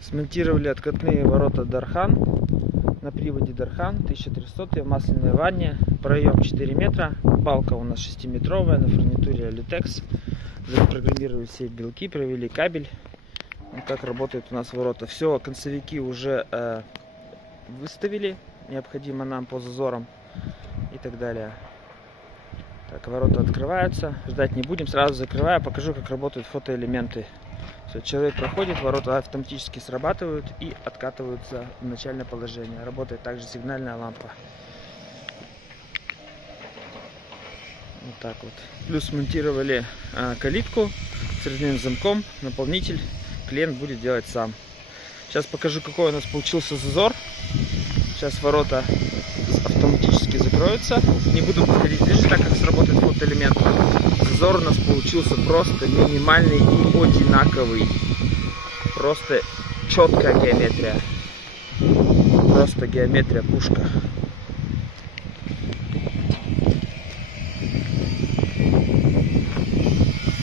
Смонтировали откатные ворота Дархан на приводе Дархан 1300 масляной ванне, проем 4 метра, балка у нас 6-метровая, на фурнитуре Litex. Запрограммировали все белки, провели кабель. Вот как работают у нас ворота. Все, концевики уже выставили, необходимо нам по зазорам и так далее. Так, ворота открываются, ждать не будем, сразу закрываю, покажу, как работают фотоэлементы. Все, человек проходит, ворота автоматически срабатывают и откатываются в начальное положение. Работает также сигнальная лампа. Вот так вот. Плюс смонтировали калитку с ручным замком, наполнитель клиент будет делать сам. Сейчас покажу, какой у нас получился зазор. Сейчас ворота автоматически закроются. Не буду подходить ближе, так как сработает фотоэлемент. Зазор у нас получился просто минимальный и одинаковый. Просто четкая геометрия. Просто геометрия пушка.